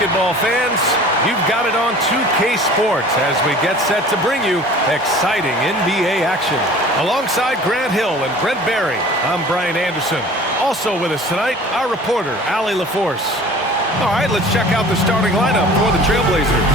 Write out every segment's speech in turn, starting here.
basketball fans, you've got it on 2K Sports as we get set to bring you exciting NBA action. Alongside Grant Hill and Brent Barry, I'm Brian Anderson. Also with us tonight, our reporter, Allie LaForce. All right, let's check out the starting lineup for the Trailblazers.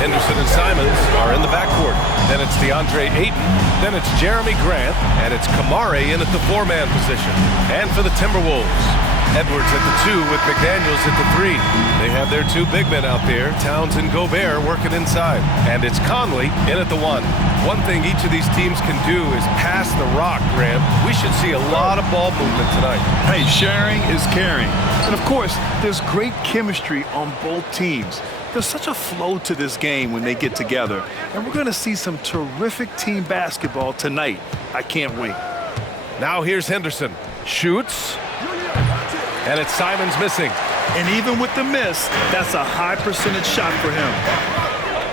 Henderson and Simons are in the backcourt. Then it's DeAndre Ayton. Then it's Jeremy Grant. And it's Kamare in at the 4-man position. And for the Timberwolves, Edwards at the 2 with McDaniels at the 3. They have their 2 big men out there, Towns and Gobert, working inside. And it's Conley in at the 1. One thing each of these teams can do is pass the rock, Grant. We should see a lot of ball movement tonight. Hey, sharing is caring. And of course, there's great chemistry on both teams. There's such a flow to this game when they get together. And we're going to see some terrific team basketball tonight. I can't wait. Now here's Henderson. Shoots. And it's Simons missing. And even with the miss, that's a high percentage shot for him.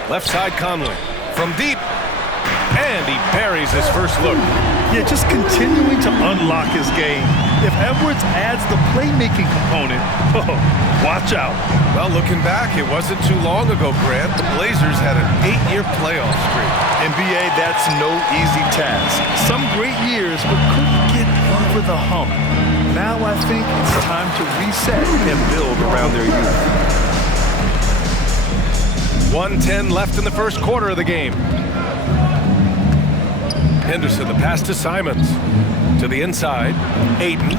Left side Conley. From deep. And he buries his first look. Yeah, just continuing to unlock his game. If Edwards adds the playmaking component, watch out. Well, looking back, it wasn't too long ago, Grant. The Blazers had an 8-year playoff streak. NBA, that's no easy task. Some great years, but couldn't get over the hump. Now I think it's time to reset and build around their youth. 1:10 left in the first quarter of the game. Henderson, the pass to Simons. To the inside, Ayton,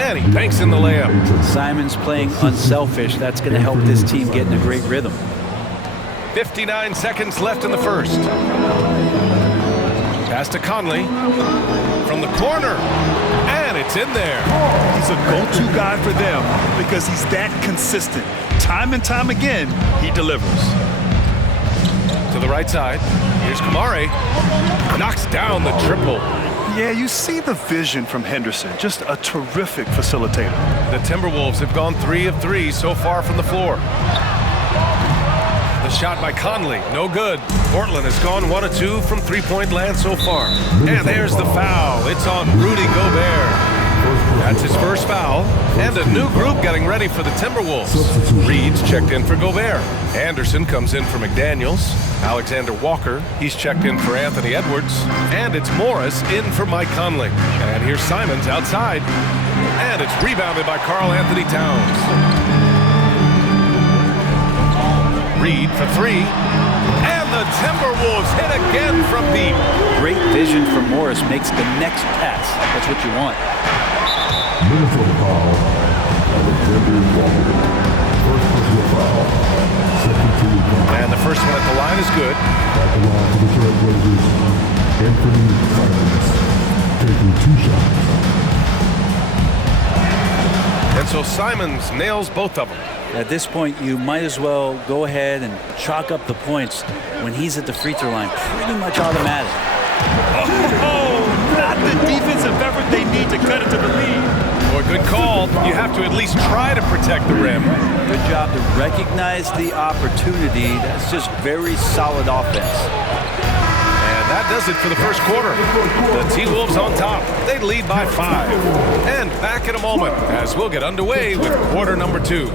and he banks in the layup. Simons playing unselfish. That's going to help this team get in a great rhythm. 59 seconds left in the first. Pass to Conley. From the corner. And it's in there. He's a go-to guy for them because he's that consistent. Time and time again, he delivers. To the right side. Here's Kamare. Knocks down the triple. Yeah, you see the vision from Henderson. Just a terrific facilitator. The Timberwolves have gone 3 of 3 so far from the floor. The shot by Conley, no good. Portland has gone 1 of 2 from three-point land so far. And there's the foul. It's on Rudy Gobert. That's his first foul. And a new group getting ready for the Timberwolves. Reed's checked in for Gobert. Anderson comes in for McDaniels. Alexander Walker, he's checked in for Anthony Edwards. And it's Morris in for Mike Conley. And here's Simons outside. And it's rebounded by Karl Anthony Towns. Reed for 3. And the Timberwolves hit again from deep. Great vision from Morris makes the next pass. That's what you want. Minnesota foul. Alexander Walker. First personal foul. Second team foul. And the first one at the line is good. At the line for the Trailblazers, Anthony Simons taking 2 shots. And so Simons nails both of them. At this point, you might as well go ahead and chalk up the points when he's at the free throw line. Pretty much automatic. Oh, not the defensive effort they need to cut it to the lead. Boy, good call. You have to at least try to protect the rim. Good job to recognize the opportunity. That's just very solid offense. And that does it for the first quarter. The T-Wolves on top. They lead by 5. And back in a moment as we'll get underway with quarter number 2.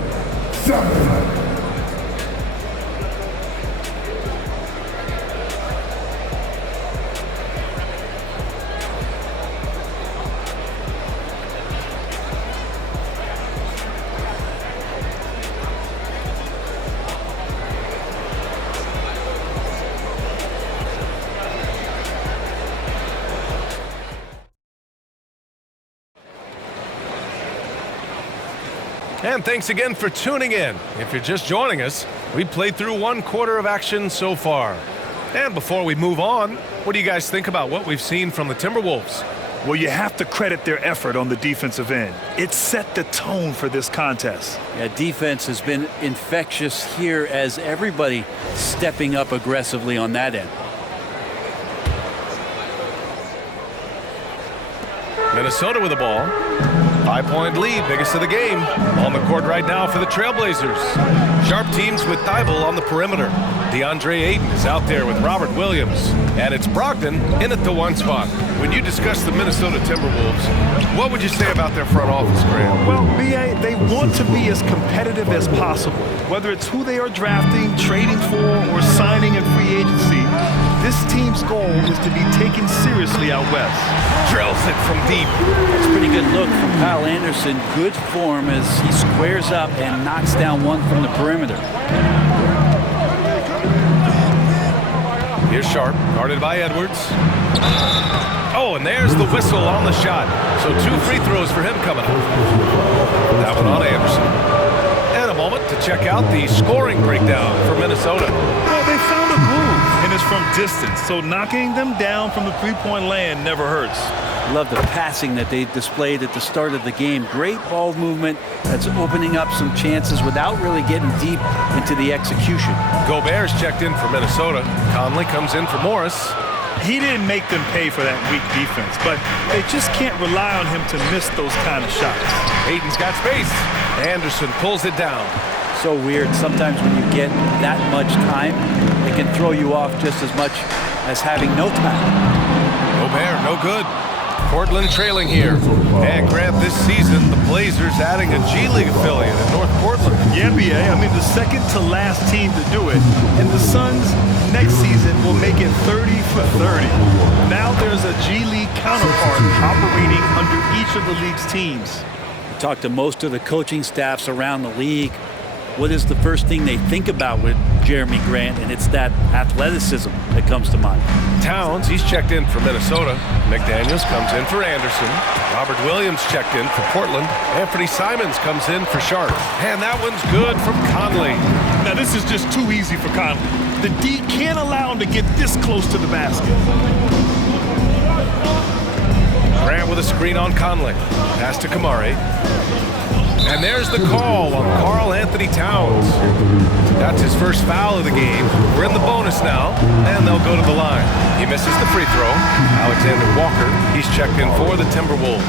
And thanks again for tuning in. If you're just joining us, we played through 1 quarter of action so far. And before we move on, what do you guys think about what we've seen from the Timberwolves? Well, you have to credit their effort on the defensive end. It set the tone for this contest. Yeah, defense has been infectious here as everybody stepping up aggressively on that end. Minnesota with the ball. 5-point lead, biggest of the game. On the court right now for the Trailblazers. Sharp teams with Thibault on the perimeter. DeAndre Ayton is out there with Robert Williams. And it's Brogdon in at the 1 spot. When you discuss the Minnesota Timberwolves, what would you say about their front office, Graham? Well, B.A., they want to be as competitive as possible. Whether it's who they are drafting, trading for, or signing in free agency, this team's goal is to be taken seriously out west. Drills it from deep. That's a pretty good look from Kyle Anderson. Good form as he squares up and knocks down one from the perimeter. Here's Sharp, guarded by Edwards. Oh, and there's the whistle on the shot. So 2 free throws for him coming up. That one on Anderson. And a moment to check out the scoring breakdown for Minnesota. Well, they found a groove, and it's from distance, so knocking them down from the three-point land never hurts. Love the passing that they displayed at the start of the game. Great ball movement that's opening up some chances without really getting deep into the execution. Gobert's checked in for Minnesota. Conley comes in for Morris. He didn't make them pay for that weak defense, but they just can't rely on him to miss those kind of shots. Ayton's got space. Anderson pulls it down. So weird. Sometimes when you get that much time, it can throw you off just as much as having no time. Gobert, no good. Portland trailing here. And Grant, this season, the Blazers adding a G League affiliate in North Portland. Yeah, B.A. I mean, the second to last team to do it. And the Suns next season will make it 30 for 30. Now there's a G League counterpart operating under each of the league's teams. Talk to most of the coaching staffs around the league. What is the first thing they think about with Jeremy Grant? And it's that athleticism that comes to mind. Towns, he's checked in for Minnesota. McDaniels comes in for Anderson. Robert Williams checked in for Portland. Anthony Simons comes in for Sharp. And that one's good from Conley. Now this is just too easy for Conley. The D can't allow him to get this close to the basket. Grant with a screen on Conley. Pass to Kamari. And there's the call on Karl Anthony Towns. That's his first foul of the game. We're in the bonus now, and they'll go to the line. He misses the free throw. Alexander Walker, he's checked in for the Timberwolves.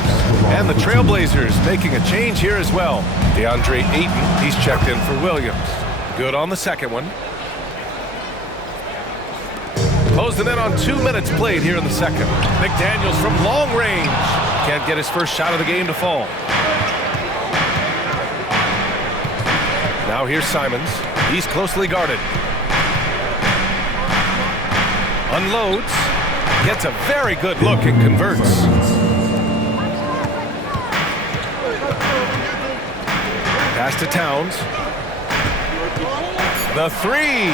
And the Trailblazers making a change here as well. DeAndre Ayton, he's checked in for Williams. Good on the second one. Closing in on 2 minutes played here in the second. McDaniels from long range. Can't get his first shot of the game to fall. Now here's Simons. He's closely guarded. Unloads. Gets a very good look and converts. Pass to Towns. The three.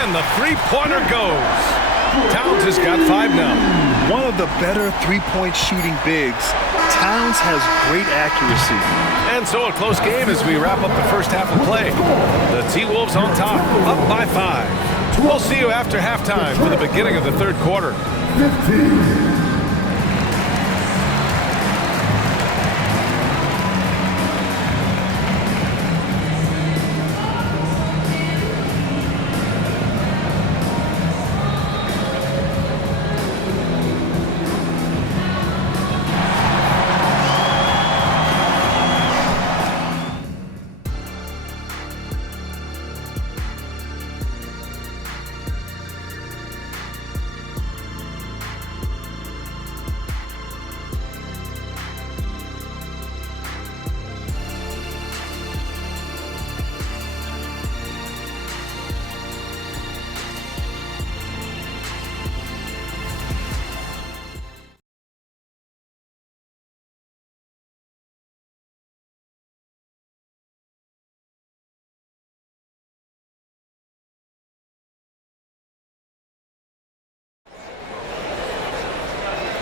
And the three-pointer goes. Towns has got 5 now. One of the better three-point shooting bigs. Towns has great accuracy. And so a close game as we wrap up the first half of play. The T-Wolves on top, up by 5. We'll see you after halftime for the beginning of the third quarter. 15.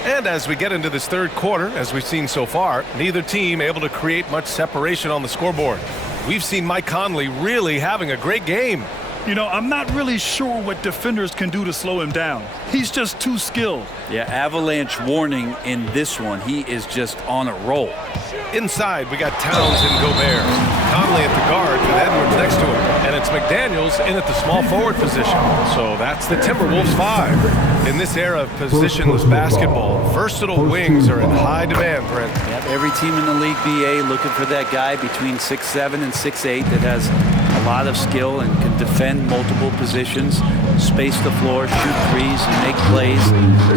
And as we get into this third quarter, as we've seen so far, neither team able to create much separation on the scoreboard. We've seen Mike Conley really having a great game. You know, I'm not really sure what defenders can do to slow him down. He's just too skilled. Yeah, avalanche warning in this one. He is just on a roll. Inside, we got Towns and Gobert. Conley at the guard with Edwards next to him. And it's McDaniels in at the small forward position. So that's the Timberwolves 5. In this era of positionless basketball, versatile wings are in high demand, Brent. Yep, every team in the league, BA, looking for that guy between 6'7" and 6'8" that has a lot of skill and can defend multiple positions, space the floor, shoot threes, and make plays.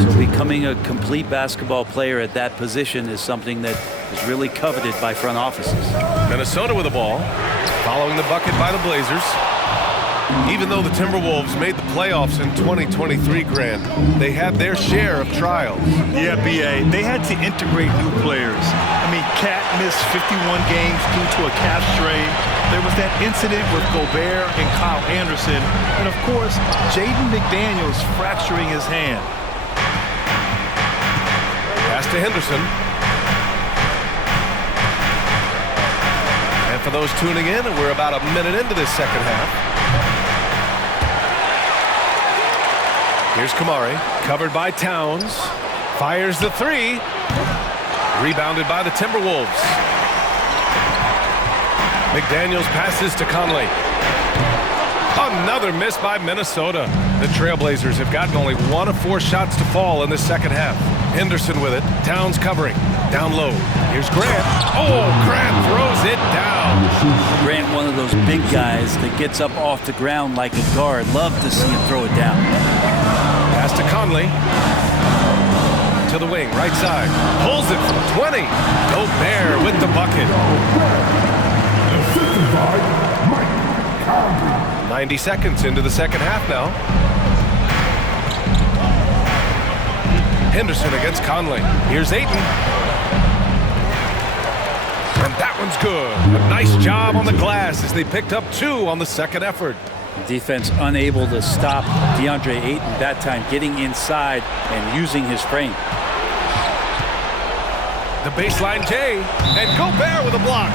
So becoming a complete basketball player at that position is something that is really coveted by front offices. Minnesota with the ball, following the bucket by the Blazers. Even though the Timberwolves made the playoffs in 2023, Grant, they had their share of trials. Yeah, B.A., they had to integrate new players. I mean, Cat missed 51 games due to a calf strain. There was that incident with Gobert and Kyle Anderson. And, of course, Jaden McDaniels fracturing his hand. Pass to Henderson. And for those tuning in, we're about a minute into this second half. Here's Kamari, covered by Towns. Fires the three. Rebounded by the Timberwolves. McDaniels passes to Conley. Another miss by Minnesota. The Trailblazers have gotten only 1 of 4 shots to fall in the second half. Henderson with it. Towns covering. Down low. Here's Grant. Oh, Grant throws it down. Grant, one of those big guys that gets up off the ground like a guard. Love to see him throw it down. Pass to Conley. To the wing, right side. Pulls it from 20. Gobert with the bucket. 90 seconds into the second half now. Henderson against Conley. Here's Ayton. And that one's good. A nice job on the glass as they picked up 2 on the second effort. Defense unable to stop DeAndre Ayton that time, getting inside and using his frame. The baseline J, and Gobert with a block.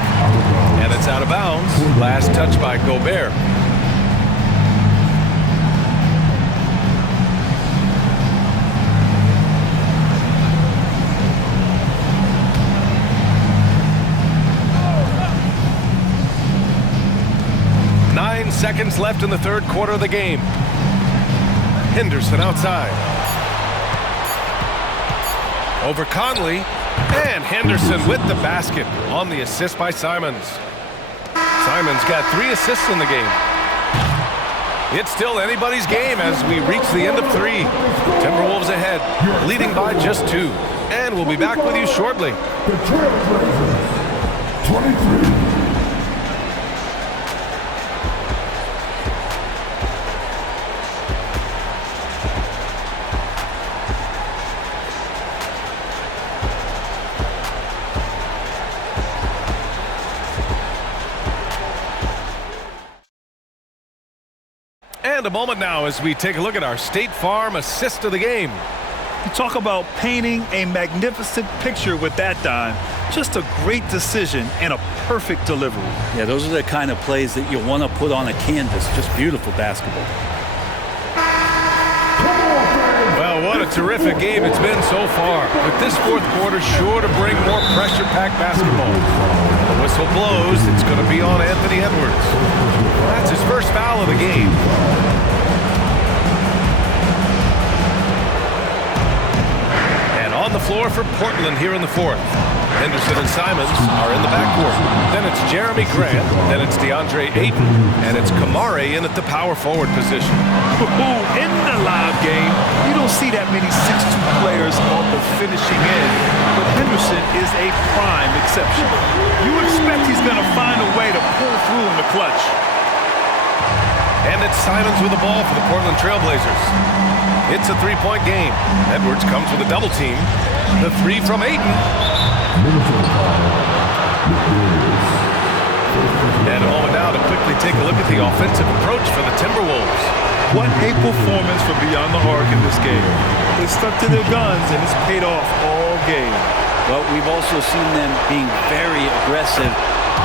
And it's out of bounds. Last touch by Gobert. Seconds left in the third quarter of the game. Henderson outside. Over Conley. And Henderson with the basket on the assist by Simons. Simons got 3 assists in the game. It's still anybody's game as we reach the end of 3. Timberwolves ahead, leading by just 2. And we'll be back with you shortly. The Trailblazers, 23. And a moment now as we take a look at our State Farm assist of the game. You talk about painting a magnificent picture with that dime. Just a great decision and a perfect delivery. Yeah, those are the kind of plays that you want to put on a canvas. Just beautiful basketball. Well, what a terrific game it's been so far. With this fourth quarter sure to bring more pressure-packed basketball. The whistle blows. It's going to be on Anthony Edwards. That's his first foul of the game. And on the floor for Portland here in the fourth. Henderson and Simons are in the backcourt. Then it's Jeremy Grant. Then it's DeAndre Ayton. And it's Kamari in at the power forward position. In the live game, you don't see that many 6'2" players on the finishing end, but Henderson is a prime exception. You expect he's going to find a way to pull through in the clutch. And it's Simons with the ball for the Portland Trailblazers. It's a 3-point game. Edwards comes with a double team. The 3 from Ayton. And a moment now to quickly take a look at the offensive approach for the Timberwolves. What a performance from beyond the arc in this game. They stuck to their guns, and it's paid off all game. Well, we've also seen them being very aggressive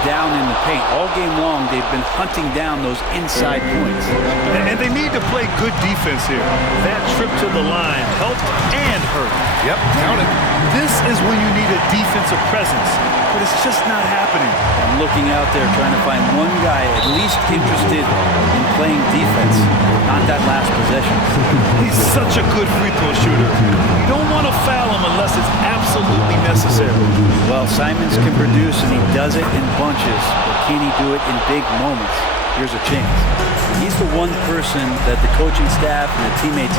down in the paint. All game long, they've been hunting down those inside points. And they need to play good defense here. That trip to the line helped and hurt. Yep, count it. This is when you need a defensive presence, but it's just not happening. I'm looking out there trying to find one guy at least interested in playing defense, not that last possession. He's such a good free throw shooter. You don't want to foul him unless it's absolutely necessary. Well, Simons can produce, and he does it in bunches, but can he do it in big moments? Here's a chance. He's the one person that the coaching staff and the teammates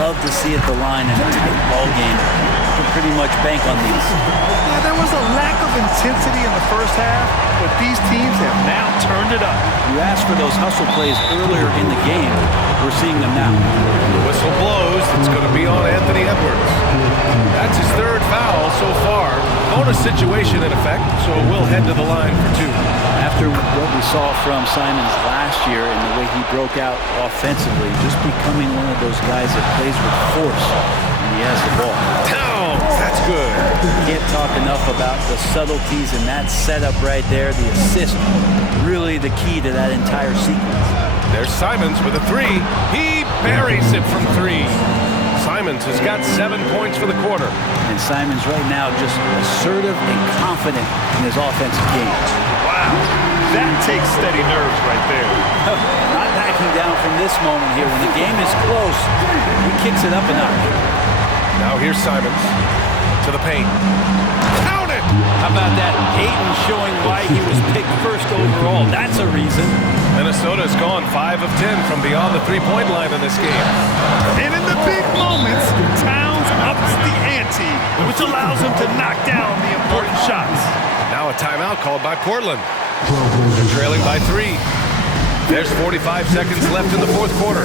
love to see at the line in a tight ball game. You can pretty much bank on these. Yeah, there was a lack of intensity in the first half, but these teams have now turned it up. You asked for those hustle plays earlier in the game. We're seeing them now. The whistle blows. It's going to be on Anthony Edwards. That's his third foul so far. Bonus situation in effect, so we'll head to the line for two. After what we saw from Simons last year and the way he broke out offensively, just becoming one of those guys that plays with force when he has the ball. Towns, that's good. Can't talk enough about the subtleties in that setup right there. The assist, really the key to that entire sequence. There's Simons with a three. He buries it from three. Simons has got 7 points for the quarter. And Simons right now just assertive and confident in his offensive game. Wow, that takes steady nerves right there. Not backing down from this moment here. When the game is close, he kicks it up a notch. Now here's Simons to the paint. Count it! How about that? Ayton showing why he was picked first overall. That's a reason. Minnesota's gone 5 of 10 from beyond the three-point line in this game. And in the big moments, Towns ups the ante, which allows him to knock down the important shots. Now a timeout called by Portland. They're trailing by 3. There's 45 seconds left in the fourth quarter.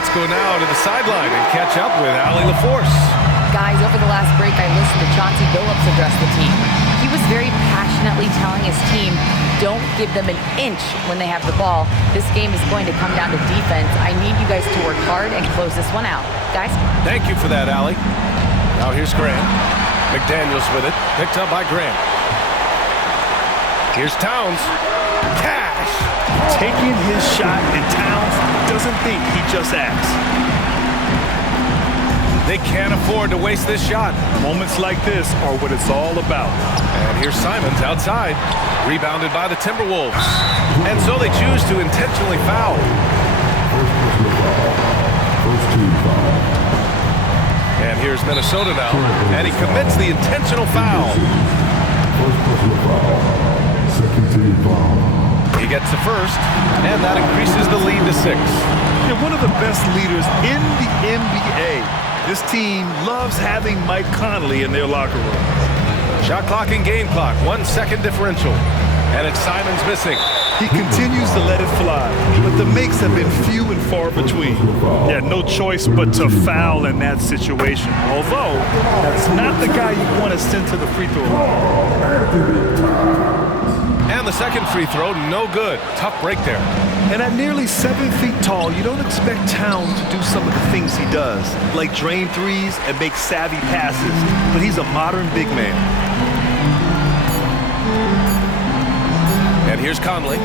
Let's go now to the sideline and catch up with Allie LaForce. Guys, over the last break, I listened to Chauncey Billups address the team. He was very passionately telling his team, don't give them an inch when they have the ball. This game is going to come down to defense. I need you guys to work hard and close this one out. Guys? Thank you for that, Allie. Now here's Grant. McDaniels with it. Picked up by Grant. Here's Towns. Cash! Taking his shot, and Towns doesn't think, he just acts. They can't afford to waste this shot. Moments like this are what it's all about. And here's Simons outside. Rebounded by the Timberwolves. And so they choose to intentionally foul. First team foul. And here's Minnesota now. And he commits the intentional foul. First personal foul. Second team foul. He gets the first, and that increases the lead to 6. They're one of the best leaders in the NBA. This team loves having Mike Conley in their locker room. Shot clock and game clock, 1 second differential. And it's Simons missing. He continues to let it fly, but the makes have been few and far between. He had no choice but to foul in that situation. Although, that's not the guy you want to send to the free throw line. And the second free throw, no good. Tough break there. And at nearly 7 feet tall, you don't expect Towns to do some of the things he does, like drain threes and make savvy passes, but he's a modern big man. And here's Conley.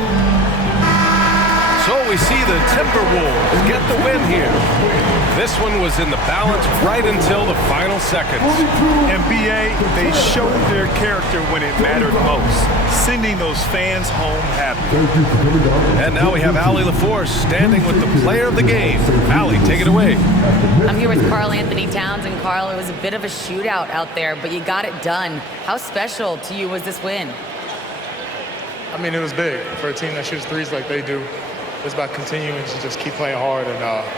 So we see the Timberwolves get the win here. This one was in the balance right until the final seconds. NBA, they showed their character when it mattered most, sending those fans home happy. And now we have Allie LaForce standing with the player of the game. Allie, take it away. I'm here with Karl Anthony Towns, and Karl, it was a bit of a shootout out there, but you got it done. How special to you was this win? I mean, it was big for a team that shoots threes like they do. It's about continuing to just keep playing hard and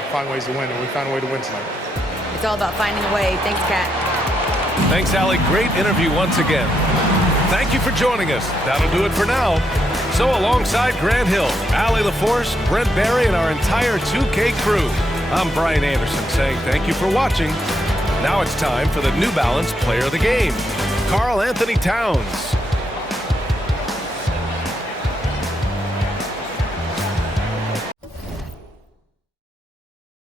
find ways to win, and we found a way to win tonight. It's all about finding a way. Thanks, Kat. Thanks, Allie. Great interview once again. Thank you for joining us. That'll do it for now. So alongside Grant Hill, Allie LaForce, Brent Barry, and our entire 2K crew, I'm Brian Anderson saying thank you for watching. Now it's time for the New Balance Player of the Game, Karl Anthony Towns.